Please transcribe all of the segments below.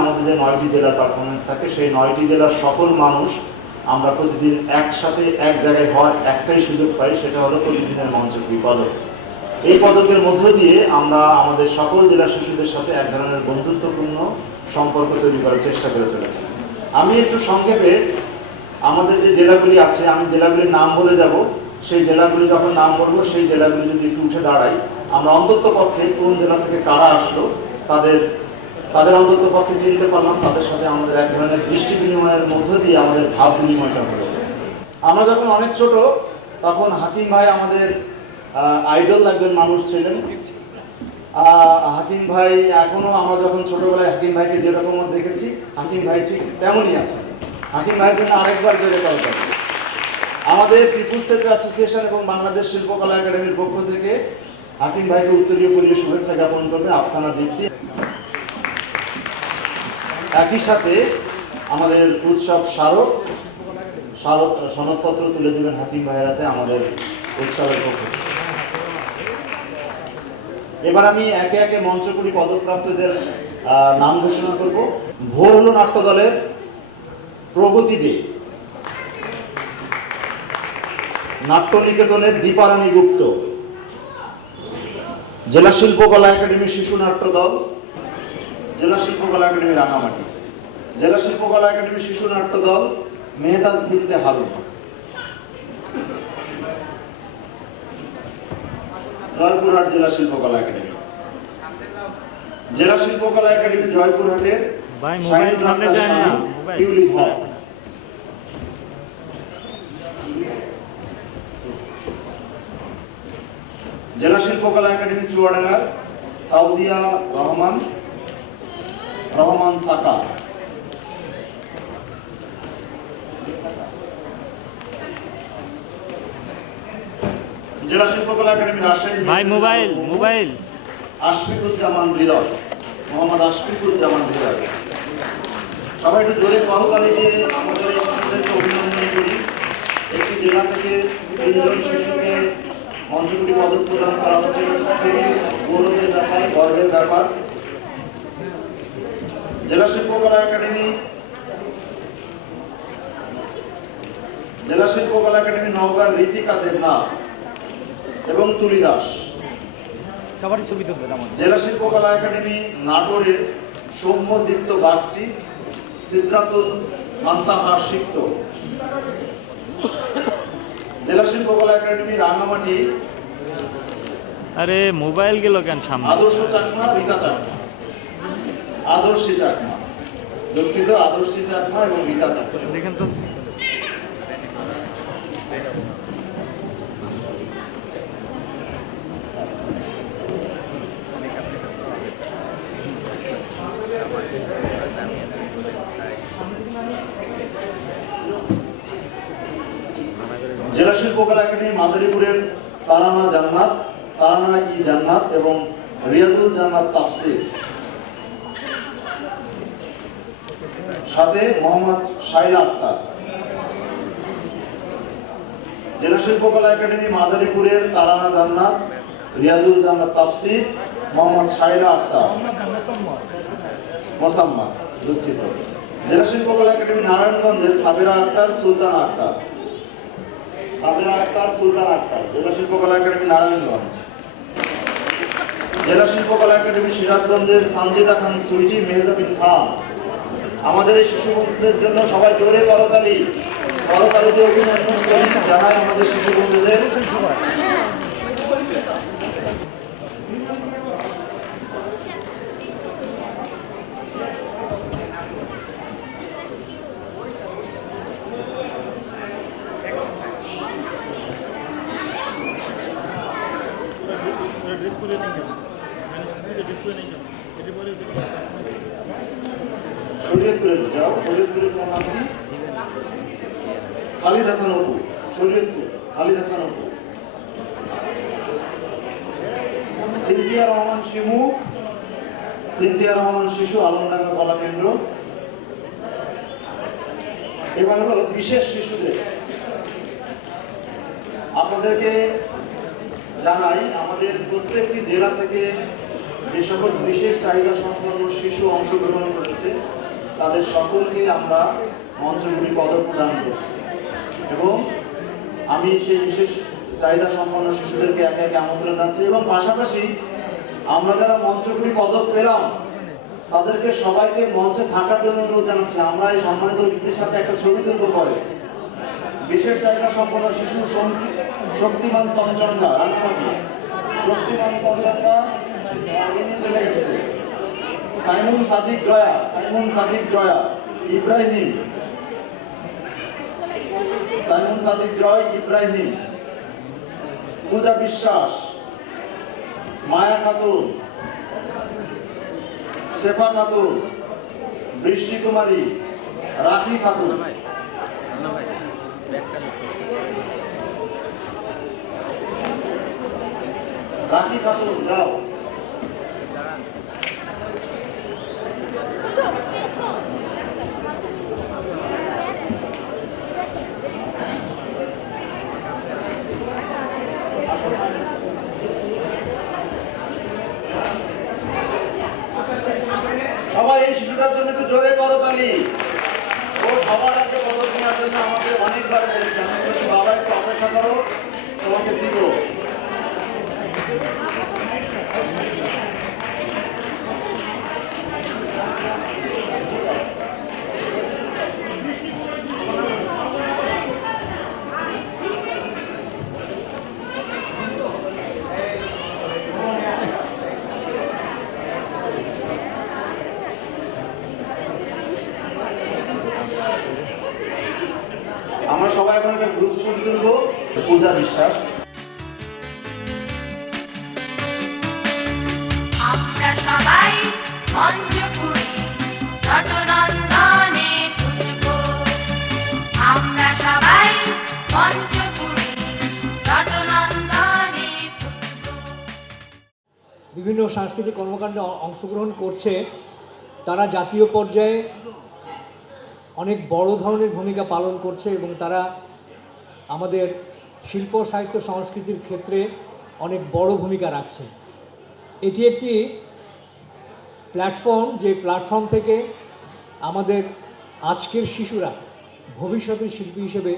আমাদের যে 9টি জেলার পারফরমেন্স থাকে, সেই 9টি জেলার সকল মানুষ আমরা প্রতিদিন একসাথে এক জায়গায় হওয়ার একটাই সুযোগ পাই, সেটা হলো প্রতিদিনের মঞ্চক্রী পদক। এই পদকের মধ্য দিয়ে আমরা আমাদের সকল জেলার শিশুদের সাথে এক ধরনের বন্ধুত্বপূর্ণ সম্পর্ক তৈরি করার চেষ্টা করে চলেছি। আমি একটু সংক্ষেপে আমাদের যে জেলাগুলি আছে, আমি জেলাগুলির নাম বলে যাব, সেই জেলাগুলি যখন নাম বলবো সেই জেলাগুলি যদি একটু উঠে দাঁড়াই, আমরা অন্তত পক্ষে কোন জেলা থেকে কারা আসলো তাদের অন্তত পক্ষে চিনতে পারলাম, তাদের সাথে আমাদের এক ধরনের দৃষ্টি বিনিময়ের মধ্য দিয়ে আমাদের ভাব বিনিময়টা হলো। আমরা যখন অনেক ছোট তখন হাকিম ভাই আমাদের আইডল একজন মানুষ ছিলেন। হাকিম ভাই এখনো আমরা যখন ছোটবেলায় হাকিম ভাইকে যেরকম দেখেছি, হাকিম ভাই ঠিক তেমনই আছে। হাকিম ভাইয়ের জন্য আরেকবার জোরে করা যাবে। আমাদের পিপুলস থিয়েটার অ্যাসোসিয়েশন এবং বাংলাদেশ শিল্পকলা একাডেমির পক্ষ থেকে হাকিম ভাইকে উত্তরীয় পরিয়ে শুভেচ্ছা জ্ঞাপন করবে আফসানা দীপ্তি। একই সাথে আমাদের উৎসব স্মারক সনদপত্র তুলে দেবেন হাকিম ভাইয়ের হাতে আমাদের উৎসবের পক্ষ থেকে। এবার আমি একে একে মঞ্চকুড়ি পদকপ্রাপ্তদের নাম ঘোষণা করব। ভোর হলো নাট্য দলের প্রগতি দে, নাট্য নিকেতনের দীপারানী গুপ্ত, জেলা শিল্পকলা একাডেমি শিশু নাট্য দল, জেলা শিল্পকলা একাডেমি রাঙামাটি, জেলা শিল্পকলা একাডেমি শিশু নাট্য দল মেহতাজ বিনতে হারুন, জয়পুরহাট জেলা শিল্পকলা একাডেমি, জেলা শিল্পকলা একাডেমি জয়পুরহাটের জেলা শিল্পকলা একাডেমি চুয়াডাঙ্গার সাউদিয়া রহমান সাকা, জেলা শিল্পকলা একাডেমি রাজশাহী মোবাইল আশফিকুজ্জামান হৃদয়, মোহাম্মদ আশফিকুজ্জামান হৃদয়। সবাই একটু জোরে করতালি দিয়ে আমাদের এই শিশুদেরকে অভিনন্দন করি। একটি জেলা থেকে 3 জন শিশুকে মঞ্চকুড়ি পদক প্রদান করা হচ্ছে, খুবই গৌরবের ব্যাপার, গর্বের ব্যাপার। জেলা শিল্পকলা একাডেমি নওগাঁর ঋতিকা দেবনাথ এবং তুলি দাস। জেলা শিল্পকলা একাডেমি নাটোরের সৌম্যদীপ্ত বাগচি, সিদ্ধাতুল মান্তাহার সিক্ত। জেলা শিল্পকলা একাডেমি রাঙামাটি মোবাইল গেল কেন সামনে, আদর্শ চাকমা রীতা চাকমা, আদর্শী চাকমা, দুঃখিত, আদর্শী চাকমা এবং রীতা চাকমা। দেখেন তো জেলা শিল্পকলা একাডেমি মাদারীপুরের তারানা জান্নাত এবং রিয়াদুল জান্নাত তাফসির, সাথে মোহাম্মদ শাইলা আক্তার। জেলা শিল্পকলা একাডেমি মাদারীপুরের তারানা জান্নাত, রিয়াদুল জান্নাত তাফসির, মোহাম্মদ শাইলা আক্তার মোসাম্মদ, দুঃখিত। জেলা শিল্পকলা একাডেমি নারায়ণগঞ্জের সাবেরা আক্তার সুলতান আক্তার, জেলা শিল্পকলা একাডেমি নারায়ণগঞ্জ। জেলা শিল্পকলা একাডেমি সিরাজগঞ্জের সানজিদা খান সুইটি, মেহজাবিন খান। আমাদের এই শিশু বন্ধুদের জন্য সবাই জোরে করতালি দিয়ে অভিনন্দন করি, জানাই আমাদের শিশু বন্ধুদের। শরীয়তপুরের যাও, শরীয়তপুরের নাম কি? খালিদ হাসান অপু, শরীয়তপুর খালিদ হাসান অপু। সিনথিয়া রহমান শিশু, আলমডাঙ্গা কলা কেন্দ্র। এবার হলো বিশেষ শিশুদের। আপনাদেরকে জানাই, আমাদের প্রত্যেকটি জেলা থেকে যে সকল বিশেষ চাহিদা সম্পন্ন শিশু অংশগ্রহণ করেছে তাদের সকলকে আমরা মঞ্চগুলি পদক প্রদান করছি এবং আমি সেই বিশেষ চাহিদা সম্পন্ন শিশুদেরকে একে একে আমন্ত্রণ জানাচ্ছি এবং পাশাপাশি আমরা যারা মঞ্চগুলি পদক পেলাম তাদেরকে সবাইকে মঞ্চে থাকার জন্য অনুরোধ জানাচ্ছি। আমরা এই সম্মানিত অতিথির সাথে একটা ছবি তুলব পরে। বিশেষ চাহিদা সম্পন্ন শিশু শক্তিমান তঞ্চঙ্গা রান্নাবাড়ি, শক্তিমান তঞ্চঙ্গা চলে গেছে। সাইমন সাদিক জয়া, ইব্রাহিম, সাইমন সাদিক জয়, ইব্রাহিম, পূজা বিশ্বাস, মায়া খাতুন, শেফা খাতুন, বৃষ্টি কুমারী, রাখি খাতুন। রাখি খাতুন যাও। সবাই এই শিশুটার জন্য একটু জোরে করতালি। ও সবার আগে পদক নেওয়ার জন্য আমাকে অনেকবার বলেছে, আমি বলেছি বাবা একটু অপেক্ষা করো, তোমাকে দিব। আমরা সবাই এখন একটা গ্রুপ ছবি তুলবো। পূজা বিশ্বাস, আমরা সবাই মঞ্চপুরি নটনন্দনে ফুটবো, আমরা সবাই মঞ্চপুরি নটনন্দনে ফুটবো। বিভিন্ন সাংস্কৃতিক কর্মকাণ্ডে অংশগ্রহণ করছে, তারা জাতীয় পর্যায়ে অনেক বড় ধরনের ভূমিকা পালন করছে এবং তারা আমাদের শিল্প সাহিত্য সংস্কৃতির ক্ষেত্রে অনেক বড় ভূমিকা রাখছে। এটি একটি প্ল্যাটফর্ম, যে প্ল্যাটফর্ম থেকে আমাদের আজকের শিশুরা ভবিষ্যতের শিল্পী হিসেবে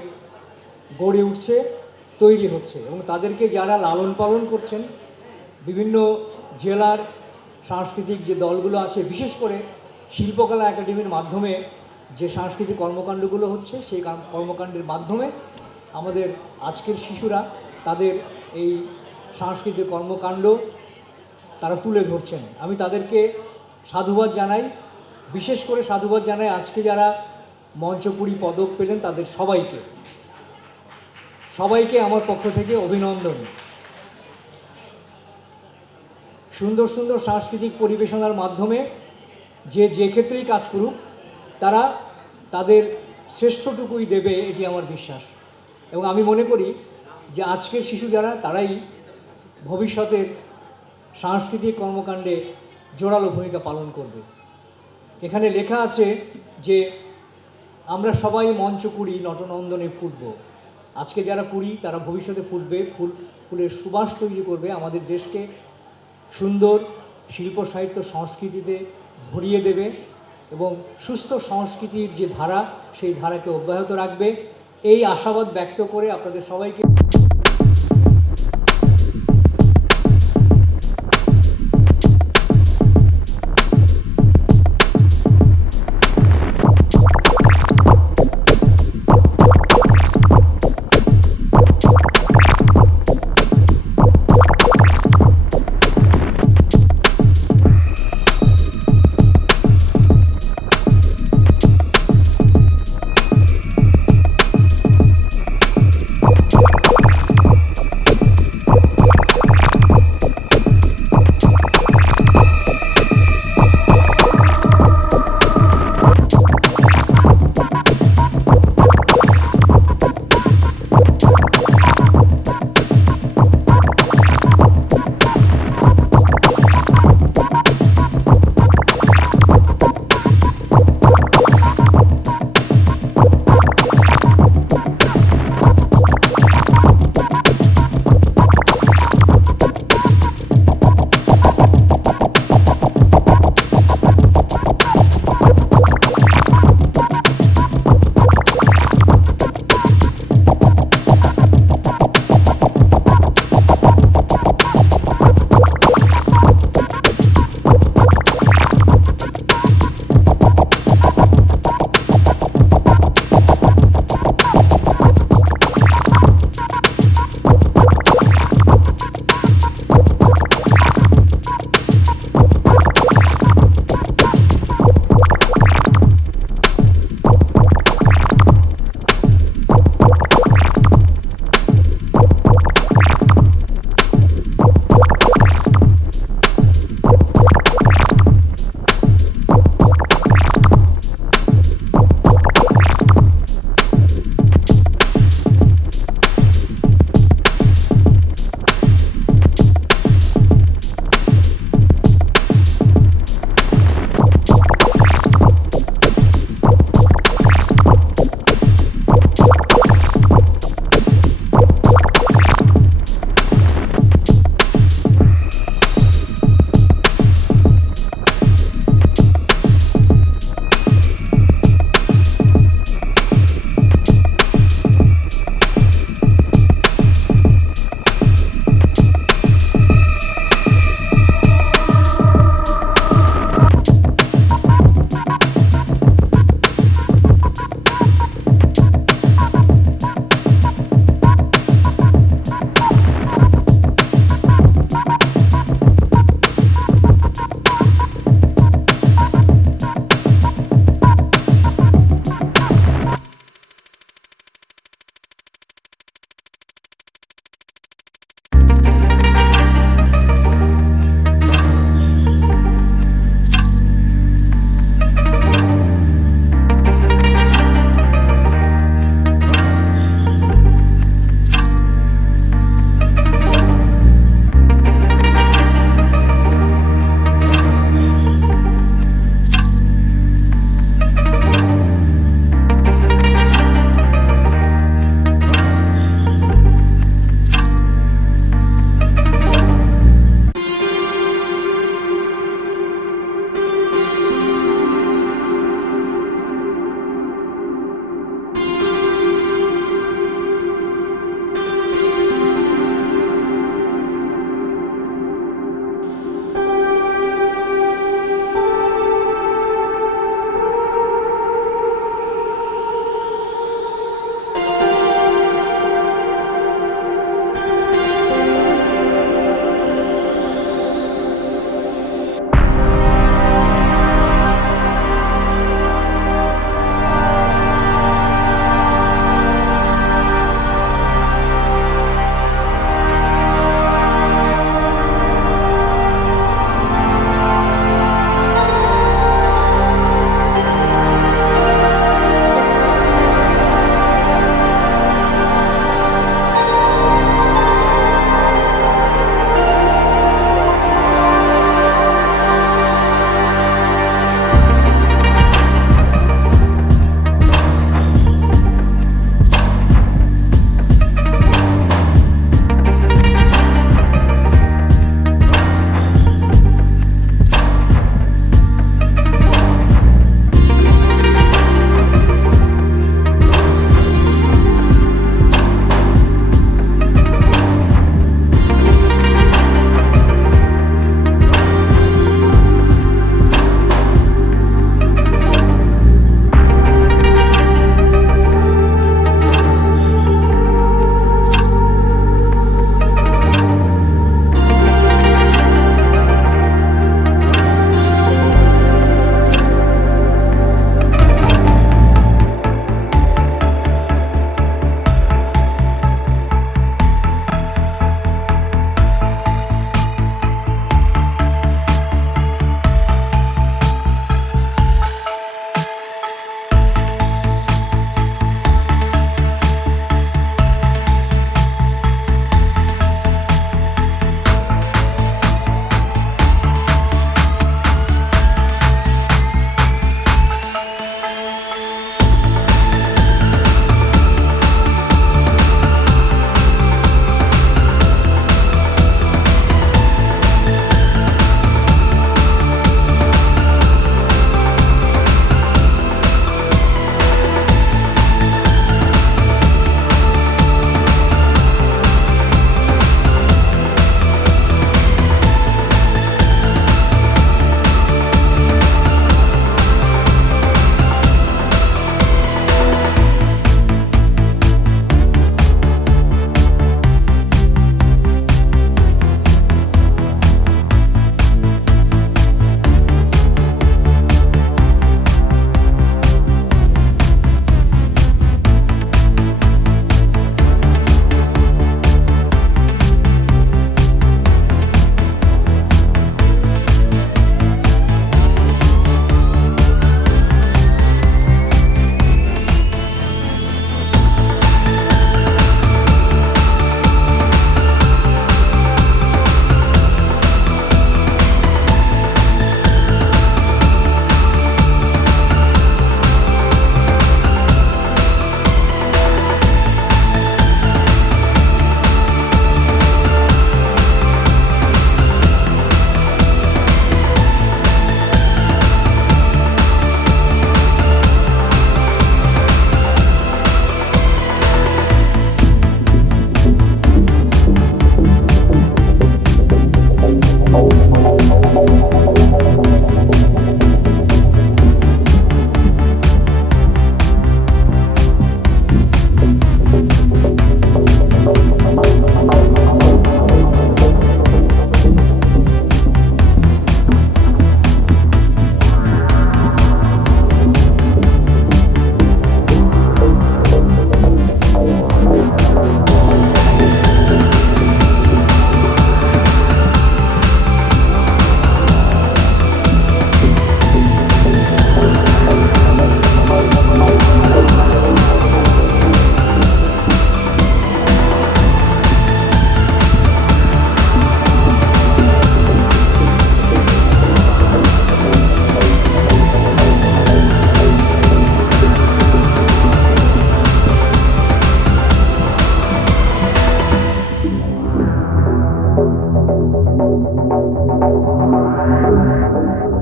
গড়ে উঠছে, তৈরি হচ্ছে এবং তাদেরকে যারা লালন পালন করছেন, বিভিন্ন জেলার সাংস্কৃতিক যে দলগুলো আছে, বিশেষ করে শিল্পকলা একাডেমির মাধ্যমে যে সাংস্কৃতিক কর্মকাণ্ডগুলো হচ্ছে, সেই কর্মকাণ্ডের মাধ্যমে আমাদের আজকের শিশুরা তাদের এই সাংস্কৃতিক কর্মকাণ্ড তারা তুলে ধরছেন। আমি তাদেরকে সাধুবাদ জানাই, বিশেষ করে সাধুবাদ জানাই আজকে যারা মঞ্চপুরি পদক পেলেন তাদের সবাইকে আমার পক্ষ থেকে অভিনন্দন। সুন্দর সুন্দর সাংস্কৃতিক পরিবেশনার মাধ্যমে যে ক্ষেত্রেই কাজ করুক তারা তাদের শ্রেষ্ঠটুকুই দেবে, এটি আমার বিশ্বাস। এবং আমি মনে করি যে আজকের শিশু যারা, তারাই ভবিষ্যতের সাংস্কৃতিক কর্মকাণ্ডে জোরালো ভূমিকা পালন করবে। এখানে লেখা আছে যে আমরা সবাই মঞ্চপুরি নটনন্দনে ফুটব। আজকে যারা পুরি তারা ভবিষ্যতে ফুটবে, ফুলের সুবাস তৈরি করবে, আমাদের দেশকে সুন্দর শিল্প সাহিত্য সংস্কৃতিতে ভরিয়ে দেবে এবং সুস্থ সংস্কৃতির যে ধারা, সেই ধারাকে অব্যাহত রাখবে। এই আশাবাদ ব্যক্ত করে আপনাদের সবাইকে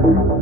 Thank you.